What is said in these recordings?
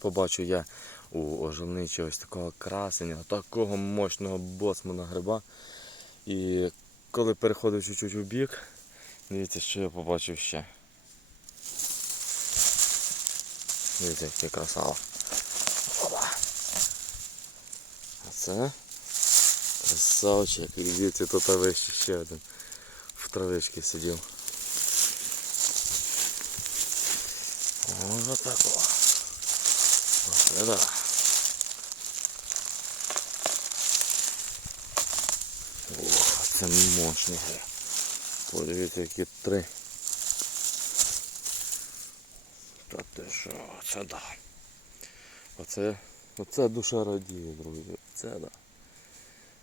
побачив я у ожелничі ось такого красення, такого мощного боцмана гриба. І коли переходив чуть-чуть у бік, дивіться, що я побачив ще. Дивіться, який красава. А це красавчик. І дивіться, тут вище ще один в травичці сидів. Ось отако. Да. Ох, це мощний. Подивіться, які три. Та ти що, це да. Оце, оце душа радіє, друзі. Це да.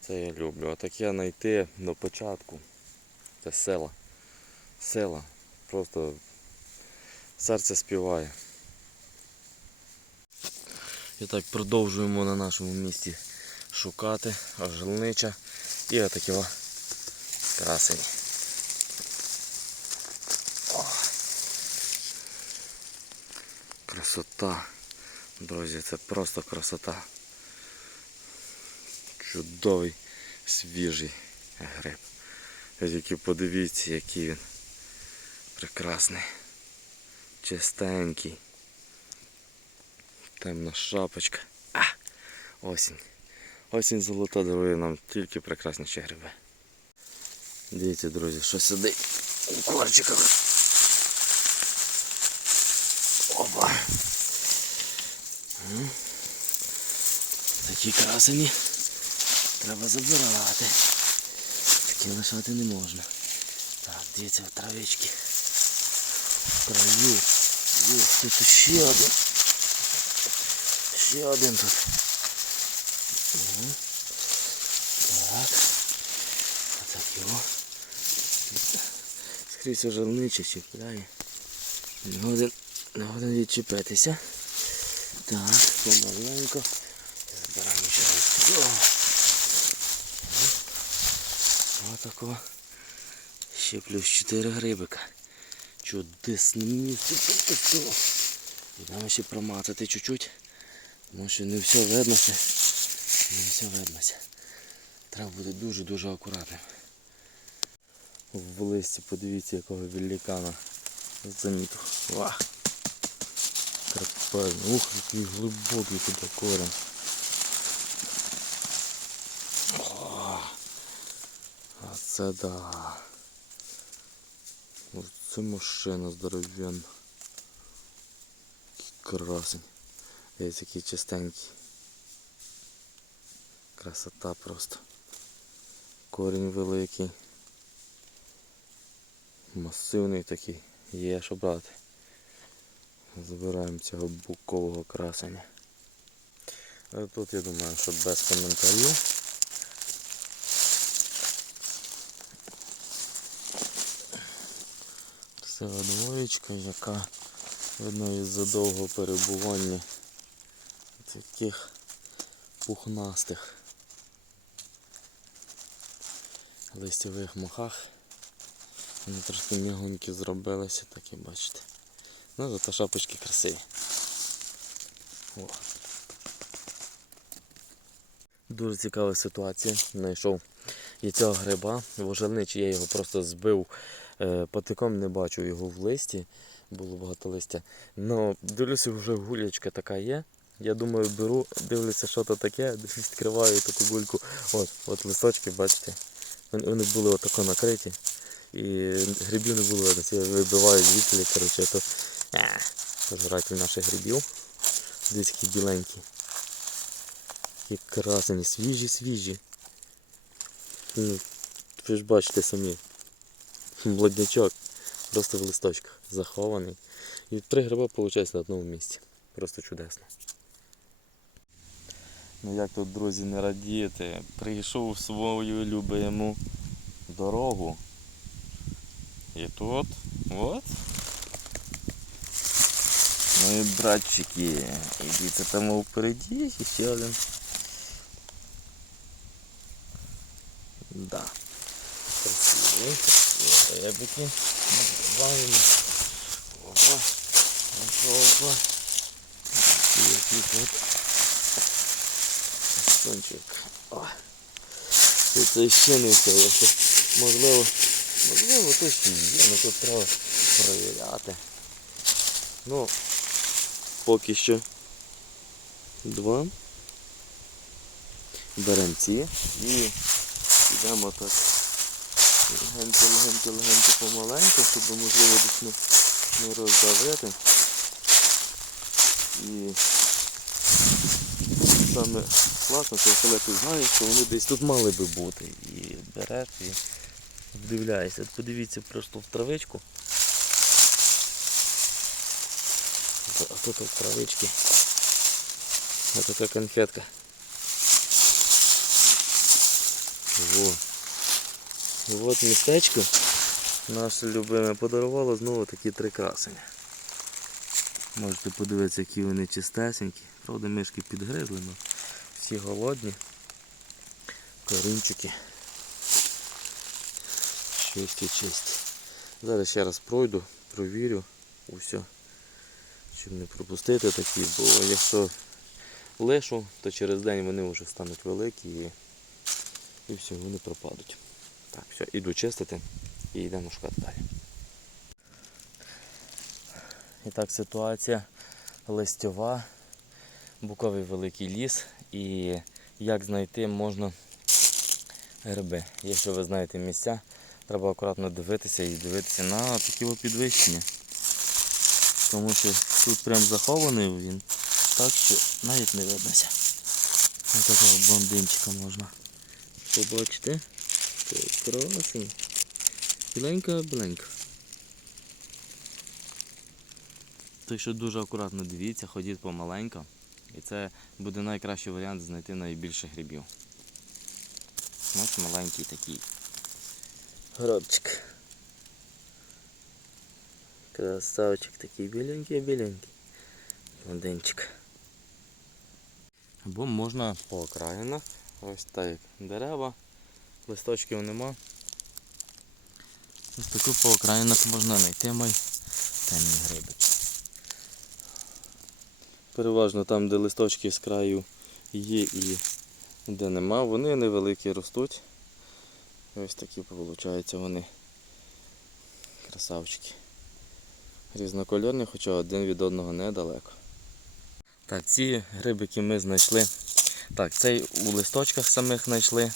Це я люблю. А таке знайти до початку. Це села. Села. Просто серце співає. І так продовжуємо на нашому місці шукати ожелнича і отакі. О. Красота. Друзі, це просто красота. Чудовий, свіжий гриб. Тільки подивіться, який він прекрасний. Чистенький. Темна шапочка. А! Осінь. Осінь золота дарує нам тільки прекрасніші гриби. Дивіться, друзі, що сидить у корчиках. Опа. Такі красені. Треба забирати. Такі лишати не можна. Так, дивіться, травички. В краю. Є, тут ще один. Ще один тут. Так. Отак його. Скрізь ожелниче чіпляє. Не годен, не годен відчепитися. Так, помаленько. Забираємо ще ось цього. Отако. Ще плюс 4 грибика. Тут-тут-тут. Йдемо ще промацати чуть-чуть. Що не все виднося. Не все виднося. Треба бути дуже-дуже акуратним. В листі подивіться якого великана замітив. Вах! Крапельний. Ух, який глибокий туди корень. А це да. Це машина здоровенна. Красень. Ось який чистенький. Красота просто. Корінь великий. Масивний такий. Є що брати. Забираємо цього букового красення. А тут я думаю, що без коментарів. Красива двоєчка, яка видно із-за довгого перебування таких пухнастих листьових мохах. Вони трошки мігунькі зробилися, так і бачите. Ну, зато шапочки красиві. О. Дуже цікава ситуація. Знайшов і цього гриба. Вожельничий я його просто збив е, патиком, не бачив його в листі. Було багато листя. Ну, дивлюся, вже гулячка така є. Я думаю, беру, дивлюся, що то таке, відкриваю таку гульку. От, от листочки, бачите. Вони, були отако накриті. І грибів не було. Ці вибивають звідти, коротше, то е, пожиратель наших грибів. Десь такі біленькі. Які красені, свіжі, свіжі. Ну, ви ж бачите самі. Бладнячок. Просто в листочках захований. І три гриба виходить на одному місці. Просто чудесно. Ну як тут, друзі, не радіти? Прийшов в свою любиму дорогу. І тут, от. Мої братчики. Ідіть там впереді, і ще один. Да. Красиві, красиві грибики. Накриваємо. Опа. Опа, опа. І от. Сончик. О. Це ще не все. Можливо, можливо, то ще є, але тут треба перевіряти. Ну, поки що два. Беремо ці і йдемо так легенько, легенько, легенько помаленьку, щоб можливо десь не роздавити. І саме класно, це коли ти знаєш, що вони десь тут мали би бути. І береш і вдивляєшся. От Подивіться просто в травичку. А тут в травички. Ось така конфетка. Во. От містечко наше любиме подарувало знову такі три красені. Можете подивитися, які вони чистесенькі. Правда, мишки підгризли, але всі голодні. Корінчики. Чисті, чисті. Зараз ще раз пройду, провірю усе. Щоб не пропустити такі, бо якщо лишу, то через день вони вже стануть великі і, і все, вони пропадуть. Так, все, іду чистити і йдемо шукати далі. І так, ситуація листьова, буковий великий ліс. І як знайти можна гриби. Якщо ви знаєте місця, треба акуратно дивитися і дивитися на такі підвищення. Тому що тут прям захований він, так що навіть не виднося. Ось такого блондинчика можна побачити. Красень. Біленька, біленька. Так що дуже акуратно дивіться, ходіть помаленько. І це буде найкращий варіант знайти найбільше грибів. Ось маленький такий. Гробчик. Красавчик такий біленький-біленький. Блондинчик. Або можна по окраїнах. Ось так дерева. Листочків нема. Ось таку по окраїнах можна знайти мой темні гриби. Переважно там, де листочки з краю є і де нема, вони невеликі ростуть. Ось такі виходять вони красавчики. Різнокольорні, хоча один від одного недалеко. Так, ці грибики ми знайшли. Так, цей у листочках самих знайшли.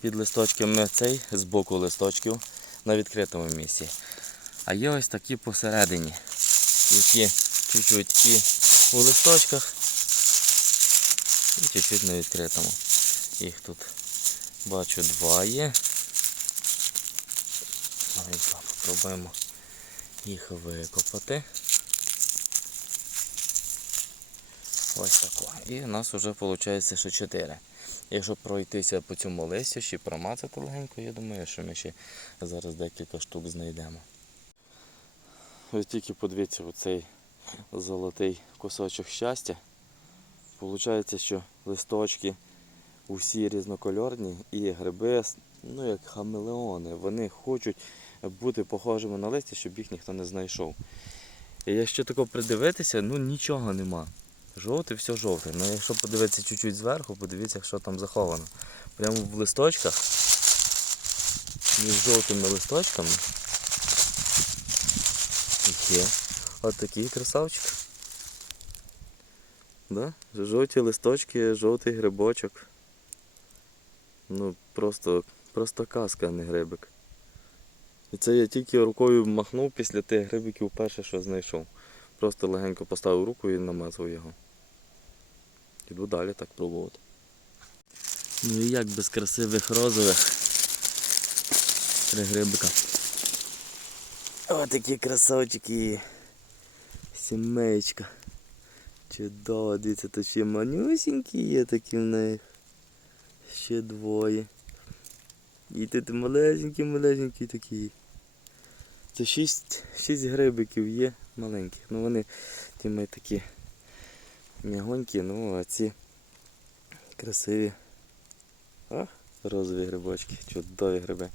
Під листочками цей з боку листочків на відкритому місці. А є ось такі посередині, які чуть-чуть і у листочках і чуть-чуть на відкритому. Їх тут бачу два є. Давайте попробуємо їх викопати. Ось тако. І у нас вже виходить ще 4. Якщо пройтися по цьому листю, ще промацати легенько, я думаю, що ми ще зараз декілька штук знайдемо. Ви тільки подивіться оцей золотий кусочок щастя. Получається, що листочки усі різнокольорні і гриби, ну як хамелеони, вони хочуть бути похожими на листя, щоб їх ніхто не знайшов. І якщо тако придивитися, ну нічого нема. Жовтий, все жовте. Ну якщо подивитися чуть-чуть зверху, подивіться, що там заховано. Прямо в листочках, між жовтими листочками. Є. От такий красавчик. Да? Жовті листочки, жовтий грибочок. Ну просто, просто казка, а не грибик. І це я тільки рукою махнув після тих грибиків перше, що знайшов. Просто легенько поставив руку і намазав його. Іду далі так пробувати. Ну і як без красивих розових три грибика. О, такі красавчики. Сімеєчка. Чудово, дивіться, тут ще манюсінькі є такі в них. Ще двоє. І тут малесенькі-малесенькі такі. Це шість, шість грибиків є маленьких. Ну вони ті ми такі м'ягонькі, ну а ці красиві. А, розові грибочки, чудові гриби.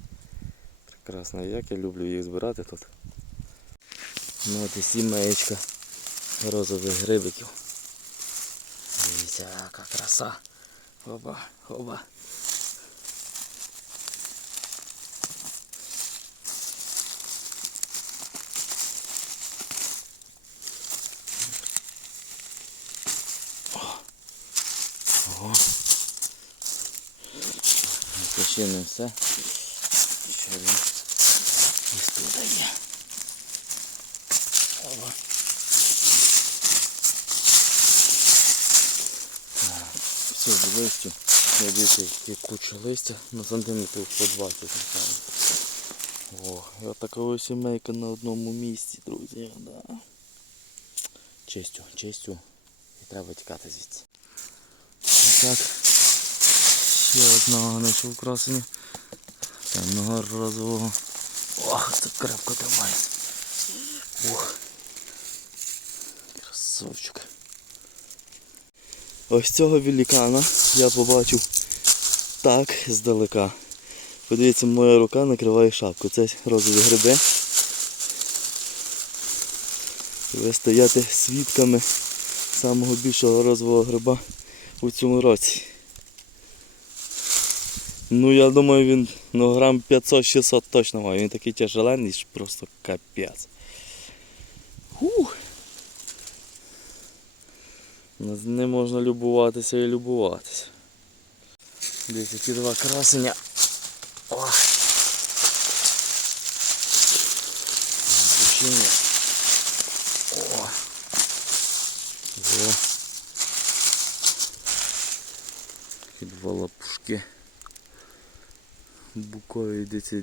Прекрасно, як я люблю їх збирати тут. Ну от і сімеєчка розових грибиків. Дивіться, яка краса. Хоба, хоба. О. Це ще не все. Ще він ось тут є. Опа. Так, Все. Я дивіться, які куча листя на сантиметрів по 20 напевно. О, і отака ось сімейка на одному місці, друзі. Да. Чистю, чистю. І треба тікати звідси. Так. Ще одного знайшов красення. Темного розового. Ох, це крепко тримає. Ух. Красавчик. Ось цього великана я побачив так здалека. Подивіться, моя рука накриває шапку. Це розові гриби. Ви стаєте свідками самого більшого розового гриба у цьому році. Ну я думаю він ну, грам 500-600 точно має. Він такий тяжеленний, що просто капець. Ух. З ним можна любуватися і любуватися. Дивіться, які два красення. О. О. О. Такі два лапушки. Букові йдеться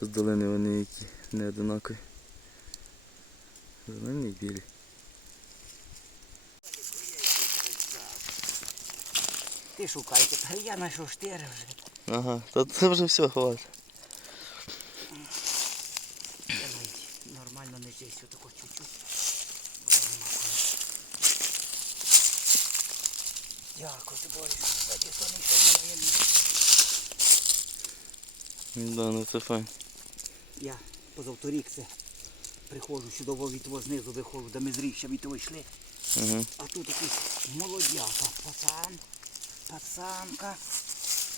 з долини вони які не одинакові. Зелені білі. Ти шукай, тепер я знайшов штири вже. Ага, то це вже все хватить. Нормально не чистю, тако чуть-чуть. Дякую, ти хто не йшов на моє місце. Да, ну це файн. Я позавторік це приходжу сюди від того знизу виходжу, де ми з річчя від того йшли. Угу. А тут якийсь молодяка, пацан, пацанка.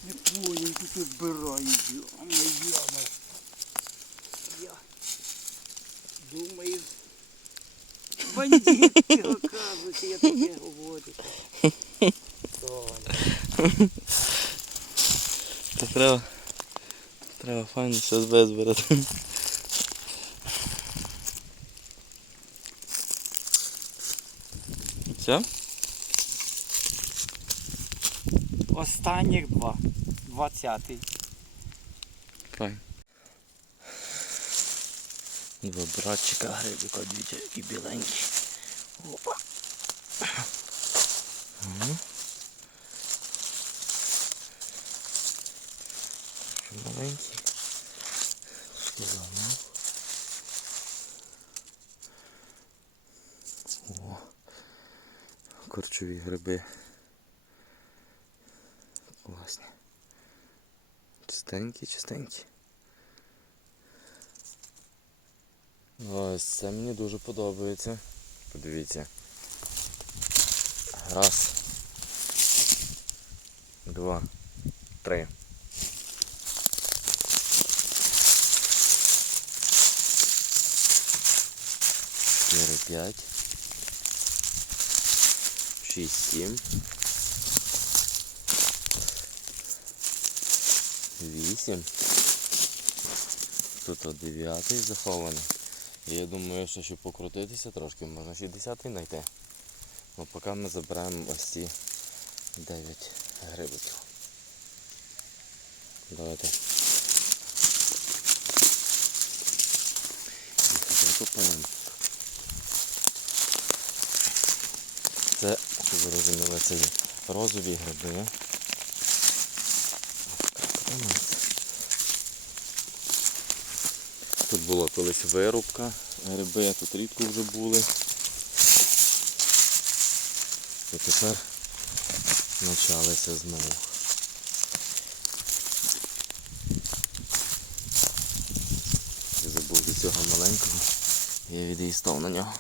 Не понял, тут збираю. Йома, йома. Я думаю, бандити, оказується, я таке говорю. Це треба. Треба файно все збирати. Все? Останніх два. Двадцятий. Файн. Два братчика грибика, дивіться, які біленькі. Опа. Угу. Маленькі. Загнув. О. Корчові гриби. Чистенькі, чистенькі. Ось це мені дуже подобається. Подивіться. Раз. Два. Три. Чотири, п'ять. Шість, сім. Вісім. Тут от дев'ятий захований. Я думаю, що щоб покрутитися трошки, можна 60 знайти. Ну поки ми заберемо ось ці 9 грибиків. Давайте. Їх викопаємо. Це, щоб ви розуміли, це розові гриби. Тут була колись вирубка, гриби тут рідко вже були. І тепер почалися знову. Я забув від цього маленького. Я відійстав на нього.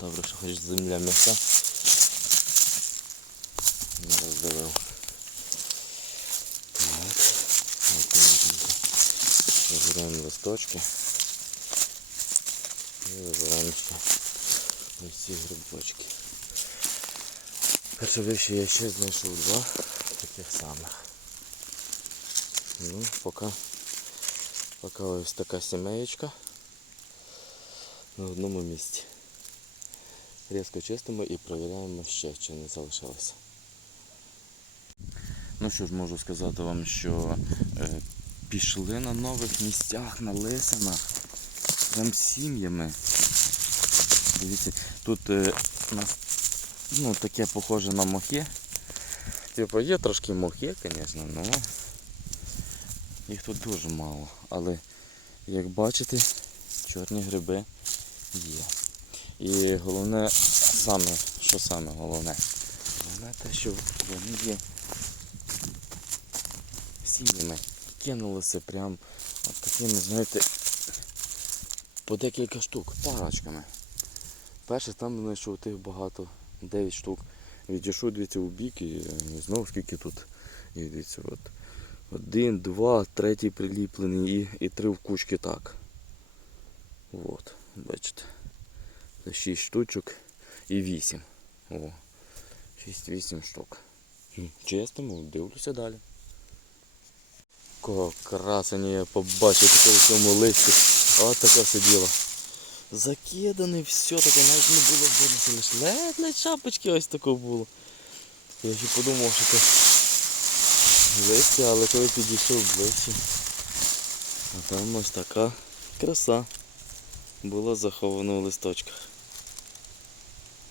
Добре, що хоч земля м'яка. Збираємо листочки. І вибираємо ось ці грибочки. Перше я ще знайшов два таких самих. Ну, поки, поки ось така сімеєчка на одному місці. Різко чистимо і перевіряємо ще, чи не залишилося. Ну що ж, можу сказати вам, що е, пішли на нових місцях, на лисинах, прям сім'ями. Дивіться, тут е, у нас ну, таке похоже на мохи. Типу є трошки мохи, звісно, але їх тут дуже мало. Але як бачите, чорні гриби є. І головне, саме, що саме головне, головне те, що вони є сім'ями. Кинулися прям от такими, знаєте, по декілька штук, парочками. Перше там знайшов тих багато, 9 штук. Відійшов дивіться у бік і е, знову скільки тут. І дивіться, от. Один, два, третій приліплений і, і три в кучки так. От, бачите. Це 6 штучок і 8. О. 6-8 штук. Чистимо, дивлюся далі. Кого красені я побачив таке в цьому листі. От така сиділа. Закиданий, все таке, навіть не було видно, лише ледь-ледь шапочки ось таке було. Я ще подумав, що це листя, але коли підійшов ближче, а там ось така краса була захована в листочках.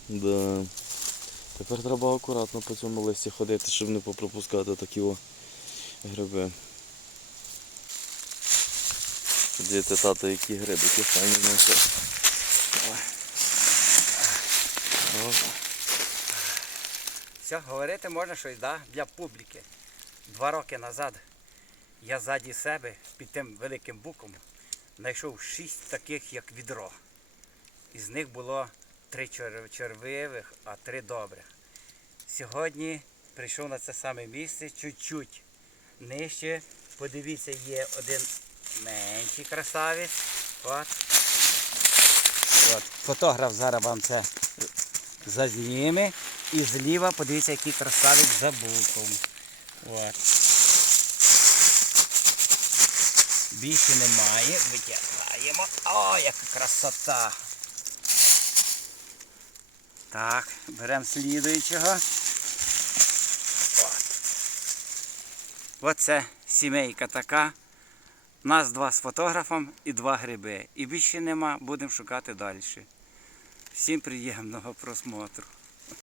Да. Тепер треба акуратно по цьому листі ходити, щоб не попропускати такі о гриби. Дивіться, тато, які грибики файні знайшов. Все, говорити можна щось, да? для публіки. Два роки назад я ззаді себе під тим великим буком знайшов шість таких, як відро. Із них було три червивих, а три добрих. Сьогодні прийшов на це саме місце чуть-чуть нижче. Подивіться, є один менший красавець. От. От. Фотограф зараз вам це зазніме. І зліва подивіться, який красавець за буком. От. Більше немає. Витягаємо. О, яка красота! Так, беремо слідуючого. От. Оце сімейка така. Нас два з фотографом і два гриби. І більше нема, будемо шукати далі. Всім приємного просмотру.